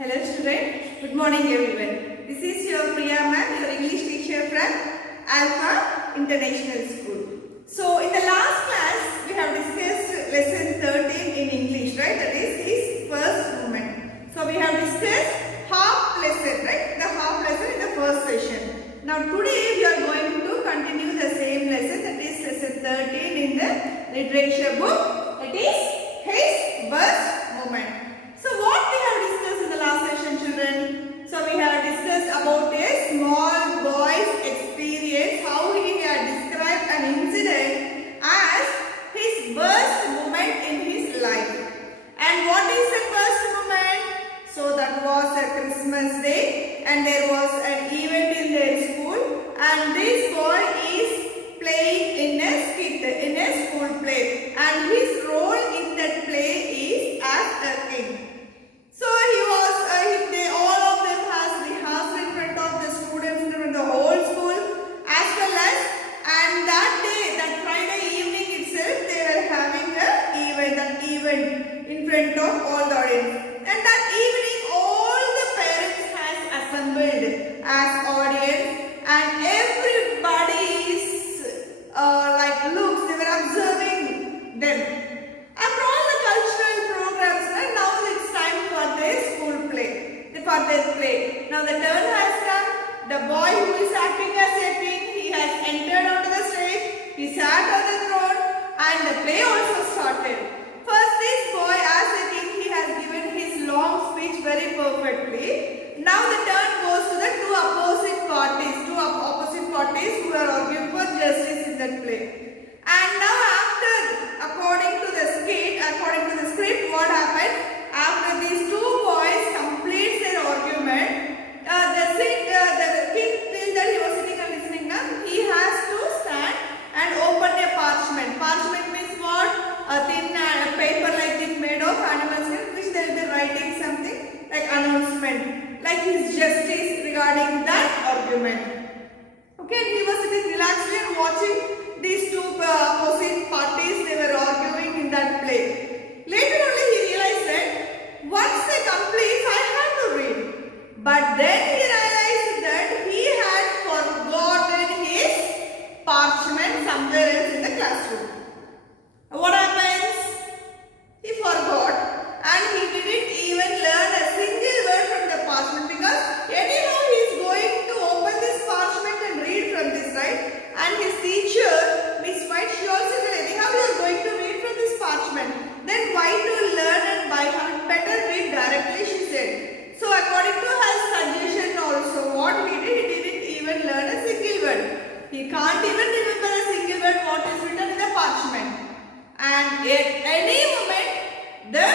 Hello students, good morning everyone. This is your Priya ma'am, your English teacher from Alpha International School. So in the last class we have discussed lesson 13 in English, right? That is his first movement. So we have discussed half lesson, right? The half lesson in the first session. Now today we are going to continue the same lesson, that is lesson 13 in the literature book. That is his first movement. So what we have discussed in the last session, children? So we have discussed about a small boy's experience, how he had described an incident as his worst moment in his life. And what is the first moment? So that was a Christmas day and there was an event in their school and this boy is playing in a skit, in a school play, and his role in that play is as a king. So he was, all of them has rehearsed in front of the students, in front of the whole school as well as, and that day, that Friday evening itself, they were having an event in front of all the audience. And that evening, all the parents has assembled as audience and everybody is looks, they were observing them. After all the cultural programs, now it's time for their school play, for their play. Now the turn has come. The boy who is acting as a king, he has entered onto the stage. He sat on the throne and the play also started. First, this boy as a king, he has given his long speech very perfectly. Now the turn goes to the two opposite parties who are arguing for justice in that play. And now after, according to the script, what happened? After these two boys complete their argument, the king, till that he was sitting and listening now, he has to stand and open a parchment. Parchment means what? A thin paper like this made of animal skin, which they will be writing something like announcement, like his justice regarding that argument. Okay, he was sitting relaxedly and watching these two opposite parties, they were arguing in that play. Later only he realized that once they complete, I have to read. But then he realized that he had forgotten his parchment somewhere else in the classroom. What happens? He forgot and he didn't even learn a single word from the parchment because anyhow he is going to open this parchment and read from this, right? And his teacher, Miss White, she also said, anyhow you are going to read from this parchment. Then why to learn and by heart? Better read directly, she said. So according to her suggestion also, what he did, he didn't even learn a single word. He can't even remember a single word what is written in the parchment. And at any moment, the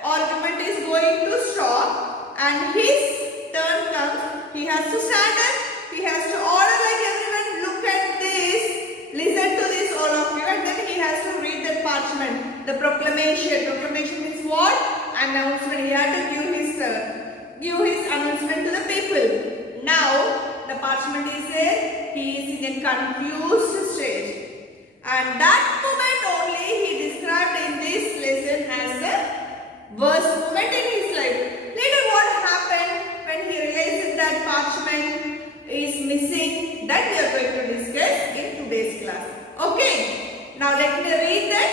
argument is going to stop and his turn comes. He has to stand up, he has to order like everyone, look at this, listen to this all of you, and then he has to read the parchment, the proclamation. Proclamation means what? Announcement. He had to give his announcement to the people. Now the parchment is there, he is in a confused stage. And that moment only he described in this lesson as the worst moment in his life. Later what happened when he realized that parchment is missing, that we are going to discuss in today's class. Okay, now let me read that.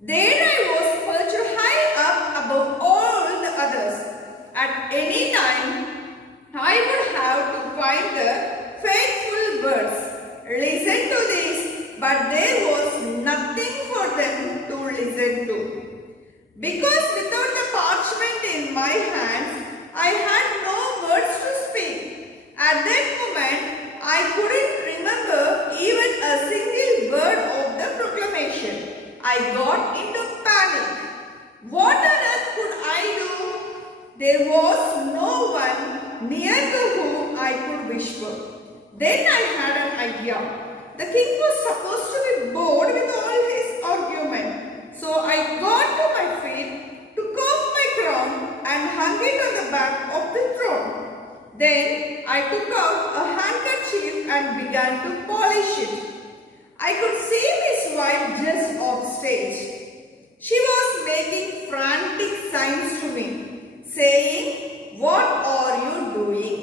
Then I was perched high up above all the others. At any time, I would have to find the faithful birds. Listen to this, but there was nothing for them to listen to. Because without the parchment in my hands, I had no words to speak. At that moment, I couldn't remember even a single word of the proclamation. I got into panic. What on earth could I do? There was no one near to whom I could whisper. Then I had an idea. The king was supposed to be bored with all his argument. So I got to my feet, took off my crown and hung it on the back of the throne. Then I took out a handkerchief and began to polish it. I could see Miss White just off stage. She was making frantic signs to me. saying, "What are you doing?"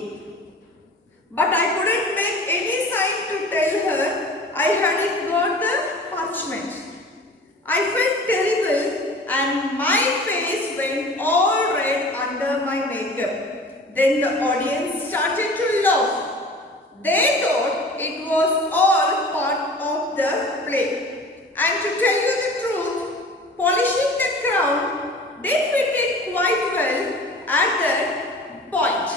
But I couldn't make any sign to tell her I hadn't got the parchment. I felt terrible and my face went all red under my makeup. Then the audience started to laugh. They thought it was all part of the play. And to tell you the truth, polishing the crown did fit it quite well at that point.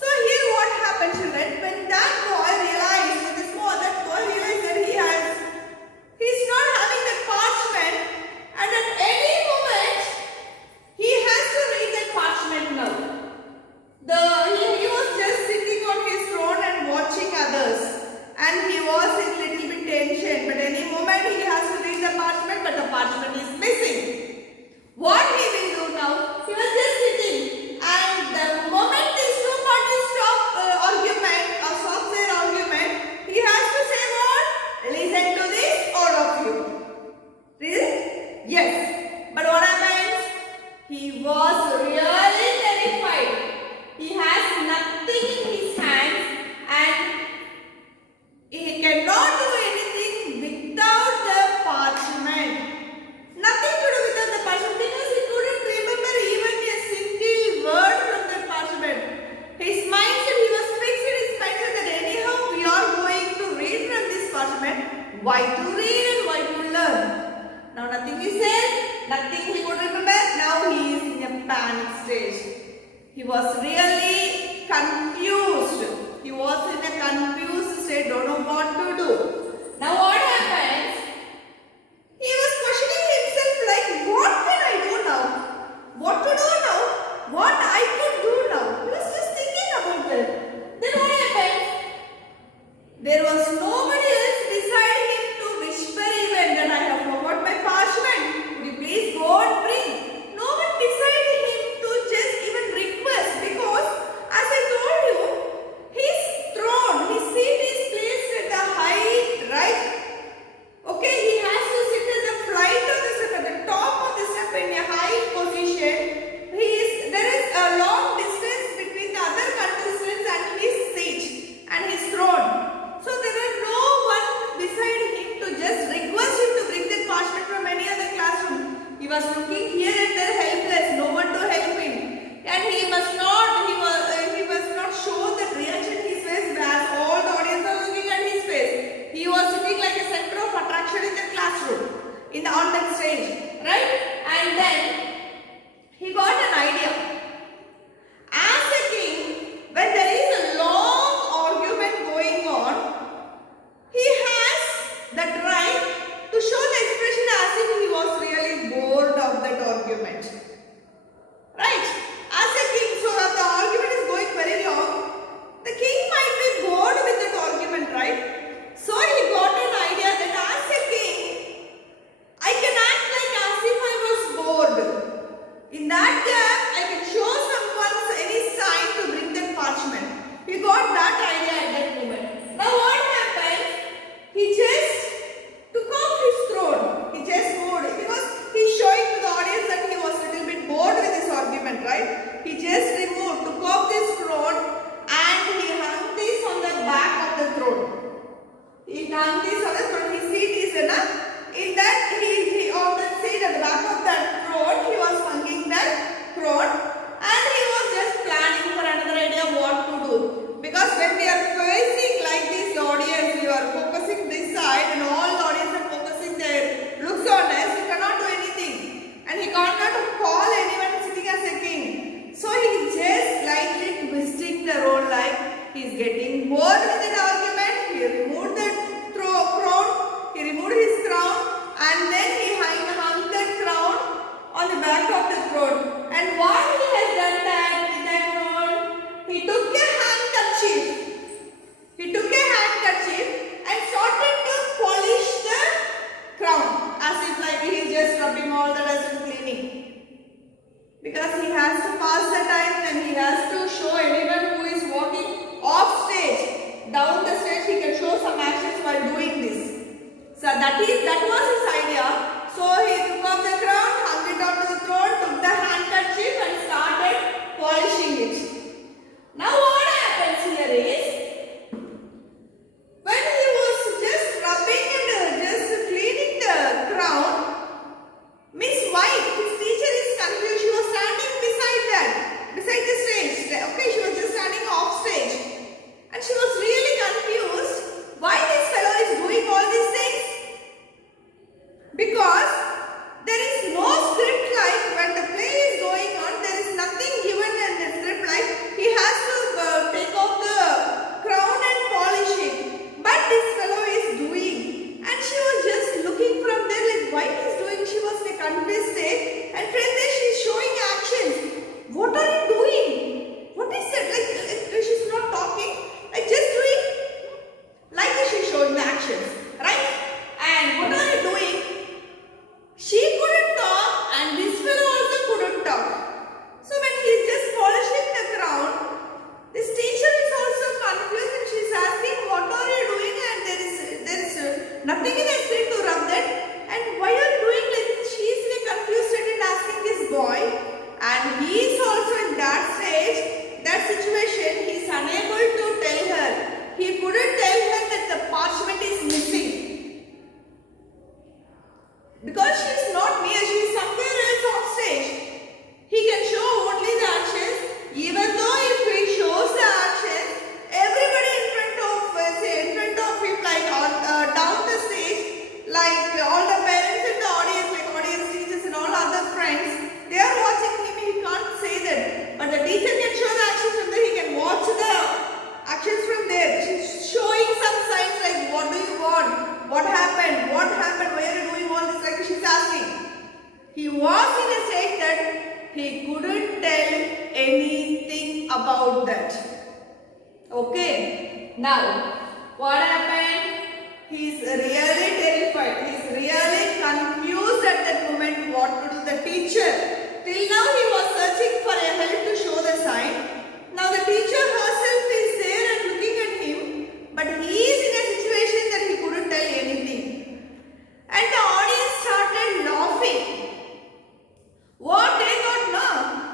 So here what happened, children, when that boy realized, that boy realized that he's not having the parchment, and at any moment he has to read that parchment now. He was just sitting on his throne and watching others, and he was in little bit tension. But any moment he has to read the parchment, but the parchment is missing. What he will do now? He was just sitting, and the moment these two parties stop their argument, he has to say what? Listen to this, all of you. Really? Yes. But what happens? He was really terrified. He has nothing in his hands and he cannot do anything without the parchment. Nothing to do without the parchment because he couldn't remember even a single word from the parchment. His mindset, he was fixed in his mindset that anyhow we are going to read from this parchment. Why to read and why to learn? Now nothing he said, nothing he could remember. Now he is in a panic stage. He was really confused. He was in a confused state, don't know what to do. Now what happens? He was questioning himself like, what can I do now? What to do now? What I could do now? He was just thinking about it. Then what happened? There was nobody else beside him to whisper even that I have forgot my parchment. Could you please go and bring? No one beside him to just even request, because as I told you, his throne, his seat is placed at the height, right? Okay, he has to sit at the flight of the step, at the top of the step in a high position. There is a long distance between the other contestants and his seat and his throne. So there was no one beside him to just request him to bring that parchment from any other classroom. He was looking here and there helpless, no one to help him. And he must not show that reaction in his face as all the audience are looking at his face. He was sitting like a center of attraction in the classroom, on that stage, right? And then he got an idea. As a king, when there is a long argument going on, he has that right to show the expression as if he was really bored of that argument. Right? As a king, so if the argument is going very long, the king might be bored with that argument, right? So he got an idea that as a king, I can act like as if I was bored. In that gap, I can show someone any sign to bring that parchment. He got that idea at that moment. Now what happened? He just took off his throne. He just moved because he's showing to the audience that he was a little bit bored with this argument, right? He just took off this throne and he hung this on the back of the throne. He hung this on the throne. His seat is in that he on that seat at the back of that throne. He was hanging that throne and he was just planning for another idea what to do. Because when we are facing like this audience, you are focusing this side and all the audience are focusing their looks on us, you cannot do anything. And he cannot call anyone sitting as a king. So he is just lightly twisting the role like he is getting bored with that argument. He removed the crown, he removed his crown and then he hung the crown on the back of the throne. And what he has done that with that throne, he took a handkerchief. He took a handkerchief and started to polish the crown as if like he is just rubbing all the dust and cleaning. Because he has to pass the time and he has to show anyone who is walking off stage, down the stage, he can show some actions while doing this. So that was his idea. So he took off the crown, hung it onto the throne, took the handkerchief and started He was in a state that he couldn't tell anything about that. Okay. Now, what happened? He is really terrified. He is really confused at that moment what to do. The teacher, till now he was searching for a help to show the sign. Now the teacher herself is there and looking at him, but he is in a situation that he couldn't tell anything. And the audience started laughing. What they thought, no?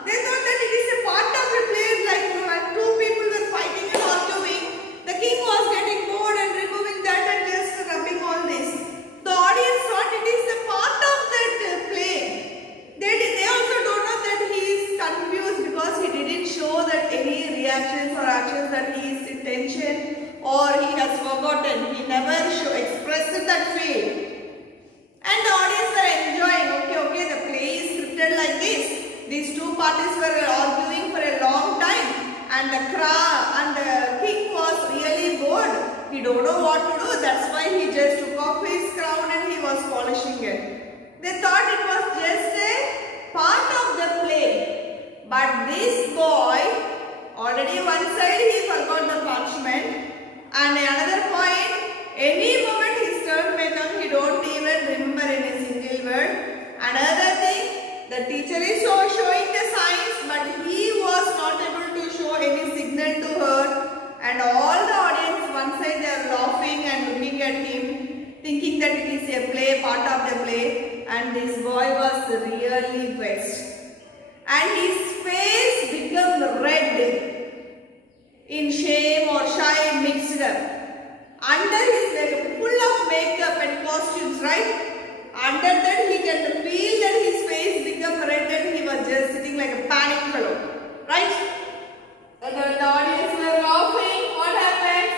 They thought that it is a part of the play, like when two people were fighting and arguing. The king was getting bored and removing that and just rubbing all this. The audience thought it is a part of that play. They also don't know that he is confused because he didn't show that any reactions or actions that he is in tension or he has forgotten. He never expressed that feel. And the audience were enjoying. Okay, the play is scripted like this. These two parties were arguing for a long time, and the king was really bored. He don't know what to do. That's why he just took off his crown and he was polishing it. They thought it was just a part of the play. But this boy, already one side he forgot the parchment, and another point, any moment his turn may come, he don't even remember any single word. Another thing, the teacher is showing the signs, but he was not able to show any signal to her. And all the audience, one side they are laughing and looking at him, thinking that it is a play, part of the play. And this boy was really vexed. And his face became red in shame or shy mixed up. Under his makeup, full of makeup and costumes, right? Under that he can feel that his face become red and he was just sitting like a panic fellow, right? And the audience were laughing. What happened?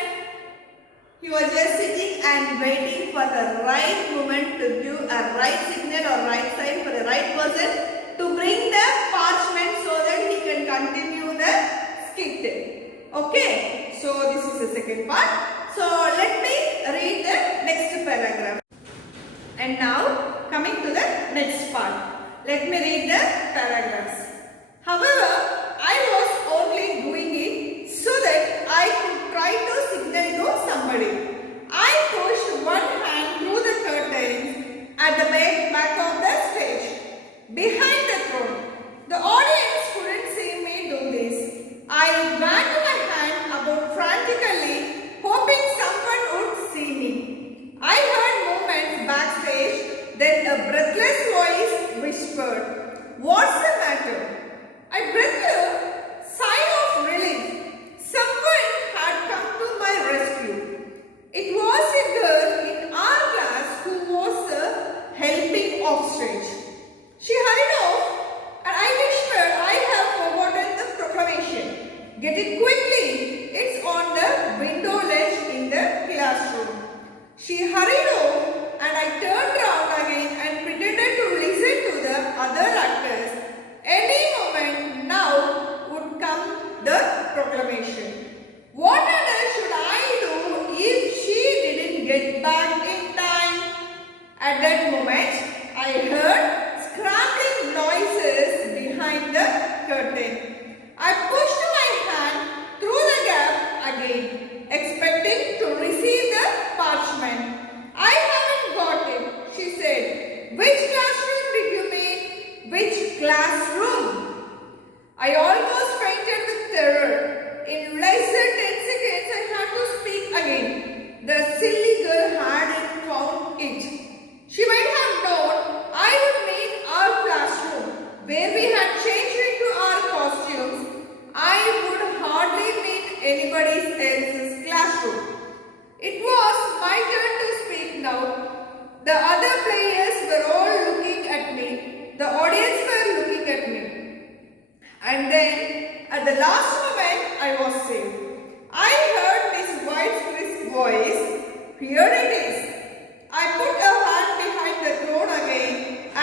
He was just sitting and waiting for the right moment to give a right signal or right sign for the right person to bring the parchment so that he can continue the skit. Okay, so this is the second part. So let me read the next paragraph. And now coming to the next part. Let me read the paragraphs. However, I was only doing it so that I could try to signal to somebody. I pushed one hand through the curtains at the back of the stage, behind the throne. The audience couldn't see me do this. I waved my hand about frantically, hoping someone would see me. I heard movements backstage, then a breathless voice whispered, "What's the matter?" I breathed a sigh of relief. Someone had come to my rescue. It was a girl in our class who was helping offstage. She hurried off and I whispered, "I have forgotten the proclamation. Get it quickly. It's on the window ledge in the classroom." She hurried off and I turned round again and pretended to listen to the other actors. Any moment now would come the proclamation. What on earth should I do if she didn't get back in time? At that moment, I heard scrambling noises behind the curtain. I pushed my hand through the gap again, expecting to receive the parchment. "I haven't got it," she said. "Which classroom did you mean?" "Which classroom?" I almost fainted with terror. In less than 10 seconds, I had to speak again. The silly girl hadn't found it. She might have known I would mean our classroom, where we had changed into our costumes. I would hardly mean anybody else's classroom. It was my turn to speak now. The other players were all looking at me. The audience were looking at me. And then, at the last moment, I was saved. I heard this white crisp voice. "Here it is." I put a hand behind the throne again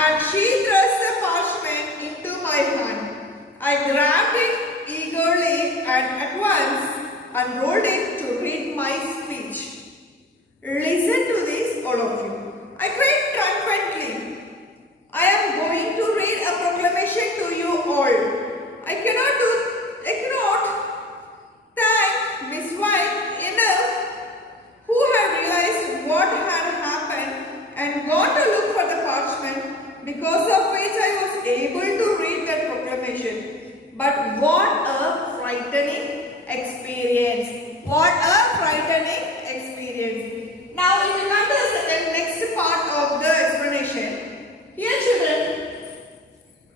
and she thrust the parchment into my hand. I grabbed it eagerly and at once unrolled it to read my speech. "Listen to this, all of you," I cried triumphantly. "I am going to because of which I was able to read that proclamation. But what a frightening experience. What a frightening experience. Now, if you come to the next part of the explanation. Here, children,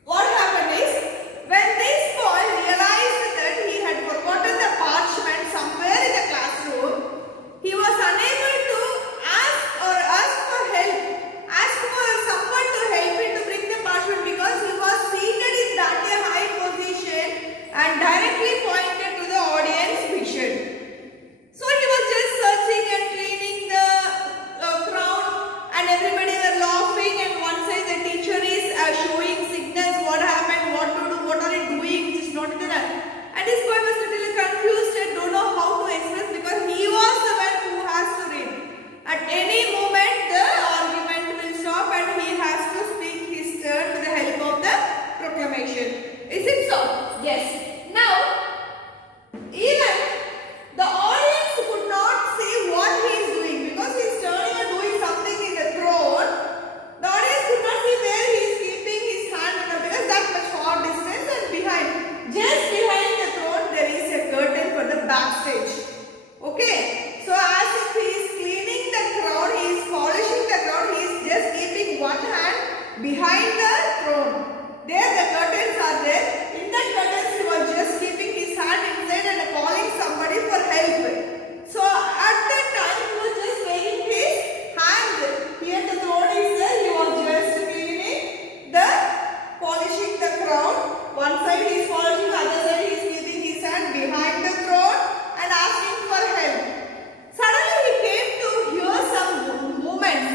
what happened is, when this boy realized that he had forgotten the parchment somewhere in the classroom, he was unable to ask for help, ask for someone to help him to bring the parchment, because he was seated in that high position and directly pointed to the audience vision. So he was just searching and cleaning the crowd, and everybody were laughing, and one side the teacher is showing signals, what happened, what to do, what are you doing, it is not in the and this boy was a little confused and don't know how to express, because he was the one who has to read. At any moment the argument will stop and he has to speak his turn to the help of the proclamation. Is it so? Yes. Now, even the audience could not see what he is doing, because he is turning and doing something in the throne. The audience could not see where he is keeping his hand, because that much far distance, and behind, just behind the throne, there is a curtain for the backstage. Okay, so as if he is cleaning the crowd, he is polishing the crowd, he is just keeping one hand behind the throne. There the curtains are there. In that curtains he was just keeping his hand inside and calling somebody for help. So at that time he was just waving his hand. Here the throne is there, he was just cleaning the, polishing the crowd. One side he is polishing, the other side he is keeping his hand behind the throne and asking for help. Suddenly he came to hear some movements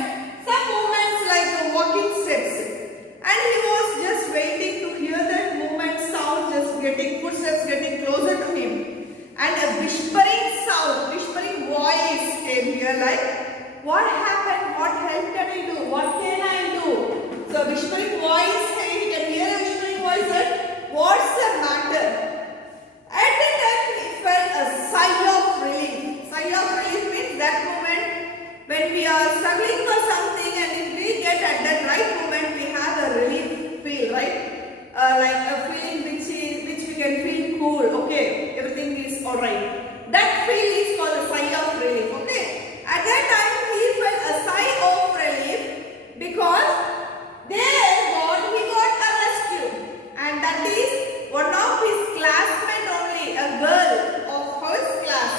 like walking steps, and he was just waiting to hear that movement sound, just footsteps getting closer to him, and a whispering sound, whispering voice came here, like, what happened, what help can I do, what can I do? So whispering voice, he can hear a whispering voice that, what's the matter? At the time he felt a sigh of relief. Sigh of relief means that moment when we are struggling for something, and if we get at that right moment, we have a relief feel, right? Like a feeling which we can feel cool, okay, everything is alright. That feel is called a sigh of relief, okay? At that time he felt a sigh of relief, because there he got a rescue, and that is one of his classmates only, a girl of his class,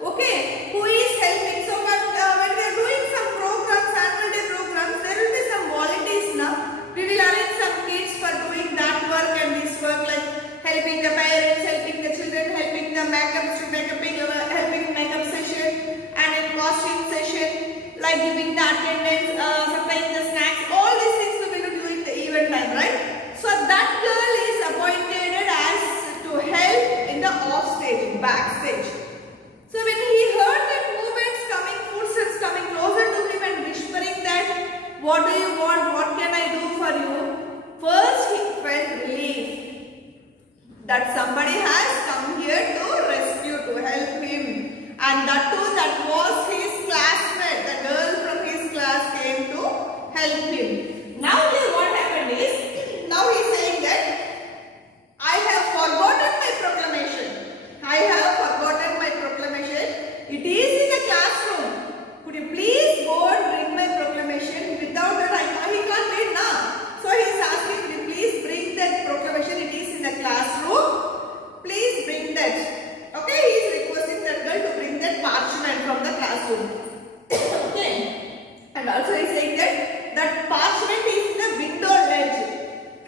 okay, who is helping. So when we are doing some programs, annual day programs, there will be some volunteers now. We will arrange some kids for doing that work and this work, like helping the parents, helping the children, helping the helping makeup session, and in costume session, like giving the attendance, supplying the snacks. All these things we will do during the event time, right? So that girl is appointed as to help in the off stage, backstage. So when he heard that movements coming, footsteps coming closer to him and whispering that, what do you want, what can I do for you? First he felt relief that somebody has come here to rescue, to help him, and that too, that was his classmate, the girl from his class came to help him. Now here what happened is, now he is saying that, I have forgotten my proclamation. I have forgotten my proclamation. It is in the classroom. Could you please go and bring my proclamation? Without that, he can't read now. So he is asking, could you please bring that proclamation? It is in the classroom. Please bring that. Okay, he is requesting that girl to bring that parchment from the classroom. Okay. And also he is saying that parchment is in the window ledge.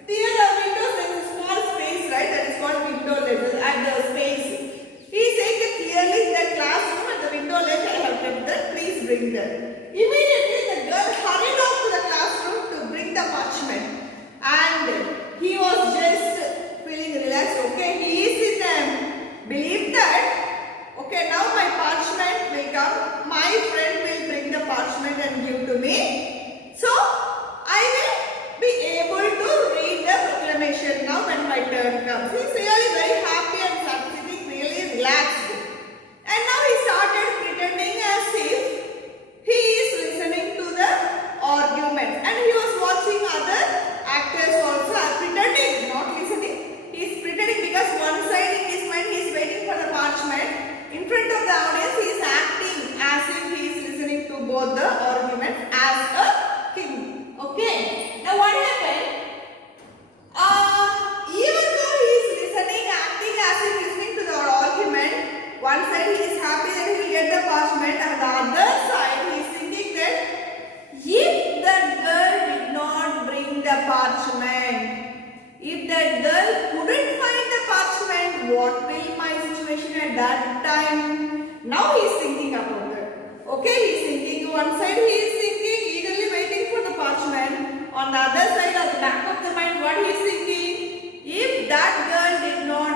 Here the windows, there is a small space, right? That is called window ledge, and the space. He is saying that clearly in the classroom at the window ledge I have kept that. Please bring that. Immediately the girl hurried off to the classroom to bring the parchment, and he was just feeling relaxed. Okay, he is in belief that, okay, now my parchment will come. My friend will bring the parchment and give to me. So I will be able to read the proclamation now when my turn comes. He is really very happy and sitting really relaxed. And now he started pretending as if he is listening to the argument, and he was watching other that girl couldn't find the parchment, what will my situation at that time? Now he is thinking about it. Okay, he is thinking. One side he is thinking, eagerly waiting for the parchment. On the other side, at the back of the mind, what he is thinking? If that girl did not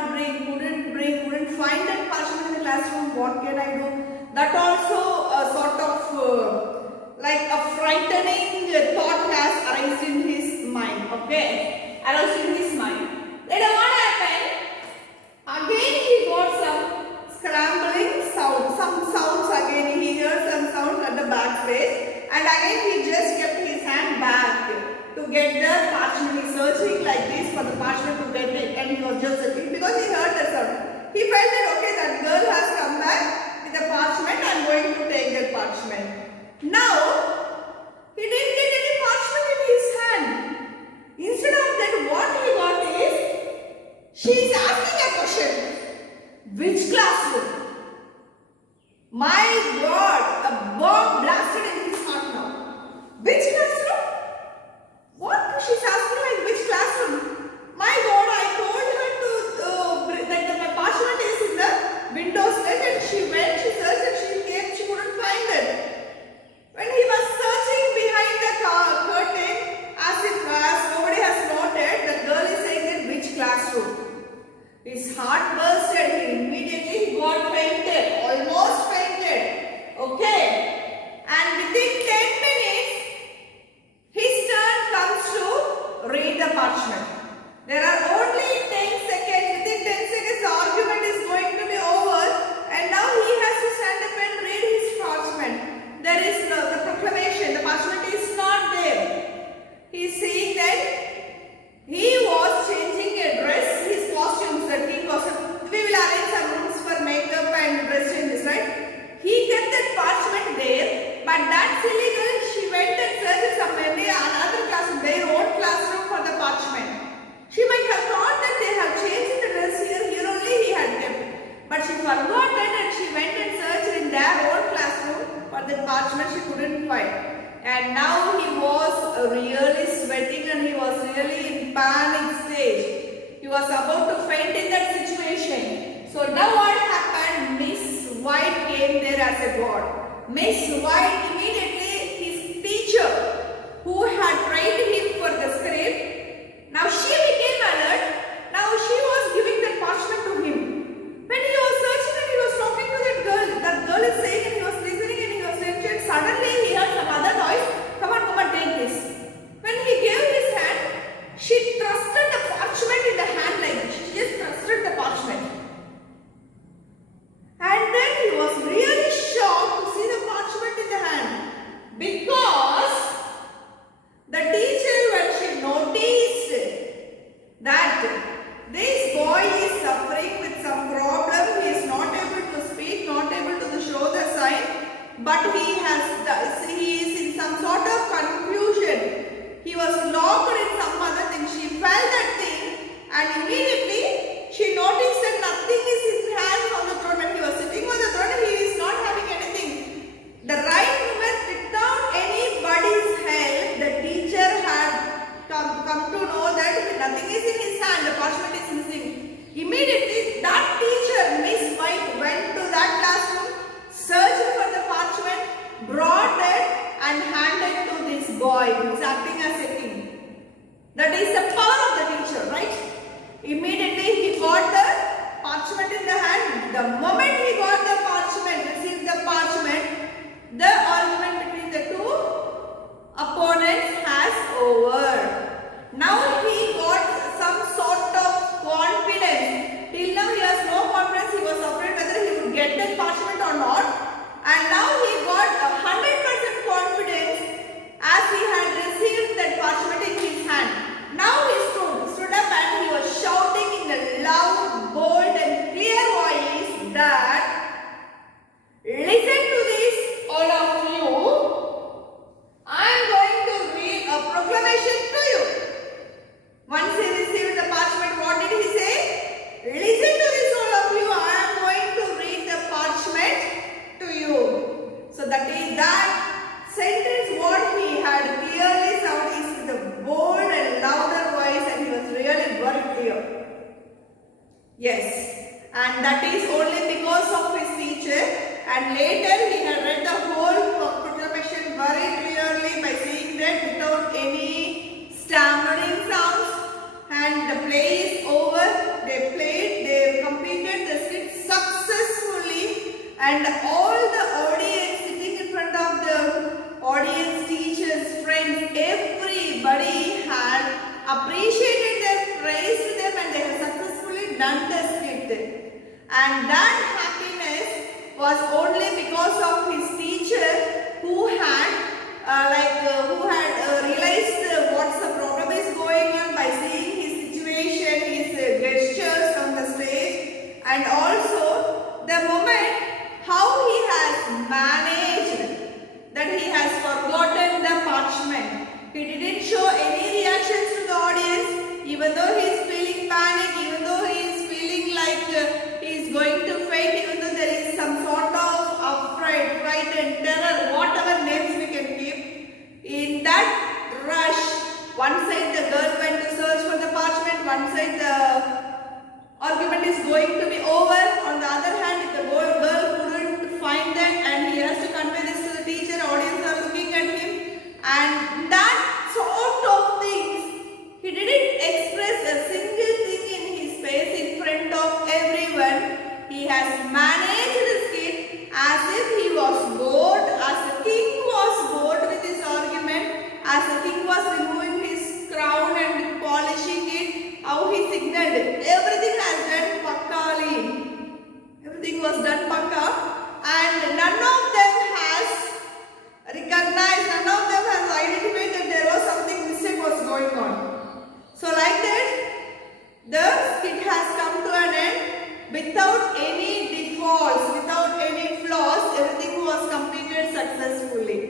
couldn't find that parchment in the classroom, what can I do? That also sort of like a frightening thought has arisen in his mind. Okay, aroused in his mind. Later what happened? Again he got some scrambling sound, some sounds again. He heard some sounds at the back space, and again he just kept his hand back to get the parchment. He searching like this for the parchment to get it, and he was just sitting because he heard the sound. He felt that okay, that girl has come back with the parchment. I am going to take that parchment. Now he didn't get any parchment in his hand. Instead of that, what he got is, she is asking a question. Which classroom? My God, a bomb blasted in his heart now. Which classroom? What? She's asking like which classroom? My God, I told her to that my parchment is in the window sill, and she went, she searched, and she came, she couldn't find it. When he was searching behind the curtain, as nobody has noted, the girl is saying that which classroom? His heart bursted. He immediately got fainted, almost fainted. Okay, and within 10 minutes, his turn comes to read the parchment. There are only 10 seconds. Within 10 seconds, the argument is going to be over, and now he has to stand up and read his parchment. There is no, the proclamation, the parchment is not there. He is saying that he was changing a dress, his costumes, that he was. We will arrange some rooms for makeup and dress changes, right? He kept that parchment there, but that silly girl, she went and searched somewhere, another classroom, their own classroom for the parchment. She might have thought that they have changed the dress here only he had kept. But she forgot that, and she went and searched in their own classroom for the parchment. She couldn't find. And now he was really sweating, and he was really in panic stage. He was about to faint in that situation. So now what happened? Miss White came there as a god. Miss White immediately, his teacher who had trained him for the script, now she became alert. Now she was giving the parchment to him. When he was searching and he was talking to that girl is saying, and he was listening and he was saying, and suddenly he heard some other noise. Come on, take this. When he gave his hand, she trusted the parchment in the hand like this. She just trusted the parchment. And then he was really shocked to see the parchment in the hand, because the teacher, when she noticed that this boy is suffering with some problem, he is not able to speak, not able to show the sign, but he is in some sort of confusion. He was locked in some other thing. She felt that thing, and immediately she noticed that nothing is in his hands on the throne. When he was sitting on the throne, he is not having anything. The right moment, without anybody's help, the teacher had come to know that nothing is in his hand, the parchment is missing. Immediately, that teacher, Miss White, went to that classroom, searched for the parchment, brought it, and handed to this boy who is acting as a king. That is the power of the teacher, right? Immediately, he got the parchment in the hand. The moment he got the parchment, received the parchment, the argument between the two opponents has over. Now he got some sort of confidence. Till now he has no confidence. He was afraid whether he would get that parchment or not. And now he got 100% confidence as he had received that parchment in his hand. Now he stood up, and he was shouting in a loud, bold and clear voice that, listen to this, all of you. I am going to read a proclamation to you. and that is only because of his teacher. And later he had read the whole proclamation very clearly by saying that without any stammering sounds, and the play is over. They played, they completed the skit successfully, and all the audience sitting in front of the audience, teachers, friends, everybody had appreciated them, praised them, and they have successfully done the skit. And that happiness was only because of his teacher who had realized what's the problem is going on by seeing his situation, his gestures on the stage, and also the moment how he has managed that he has forgotten the parchment. He didn't show any reactions to the audience, even though he is feeling panic, even though he is feeling like he is going to faint, even though there is some sort of afraid, fright and terror, whatever names we can give. In that rush, one side the girl went to search for the parchment, one side the argument is going to be over. On the other hand, if the girl couldn't find that and he has to convey this to the teacher, audience are looking at him, and that sort of things, he didn't express a single thing in his face in front of everyone. He has managed the skit as if he was bored, as the king was bored with his argument, as the king was removing his crown and polishing it, how he signaled it. Everything has done pakkali. Everything was done pakka, and none of them has recognized, none of them has identified that there was something mistake was going on. So like that, the skit has come to an end without any defaults, without any flaws. Everything was completed successfully,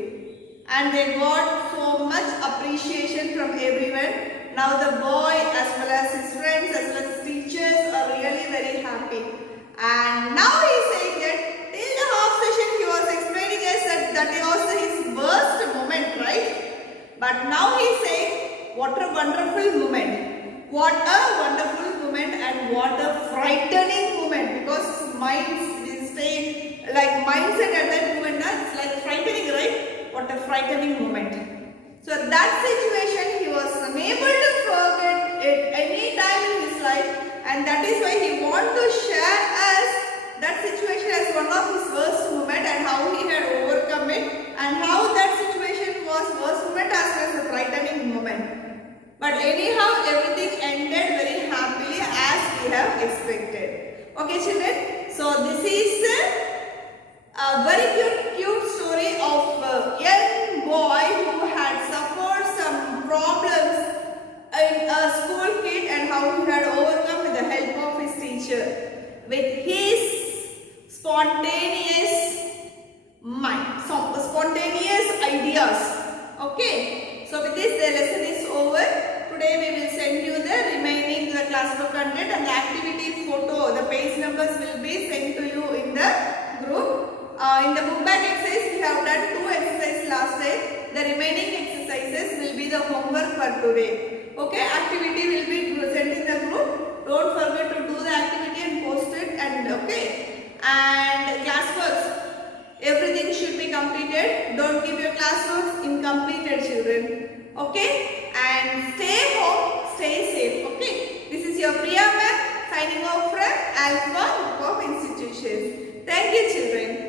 and they got so much appreciation from everyone. Now the boy as well as his friends as well as his teachers are really very happy. And now he is saying that till the half session he was explaining us that was his worst moment, right? But now he is saying what a wonderful moment. What a wonderful moment and what a frightening moment, because his mind is staying like mindset at that moment, it's like frightening, right? What a frightening moment. So that situation he was unable to forget it any time in his life, and that is why he wants to share us that situation as one of his worst moment and how he had overcome it, and how that situation was worst moment as well as a frightening moment. But anyhow, everything ended very happily as we have expected. Okay children, so this is a very cute story of a young boy who had suffered some problems in a school kid and how he had overcome with the help of his teacher with his spontaneous mind, spontaneous ideas. Okay, so with this the lesson is over. Today we will send you the remaining classroom content, and the activity photo, the page numbers will be sent to you in the group. In the book bag exercise, we have done 2 exercises last time. The remaining exercises will be the homework for today. Okay, activity will be sent in the group. Don't forget to do the activity and post it. And okay, and classworks, everything should be completed. Don't give your classworks incompleted, children. Okay, and stay home, stay safe. Okay, this is your Priya ma'am signing off from Alpha Group of Institutions. Thank you, children.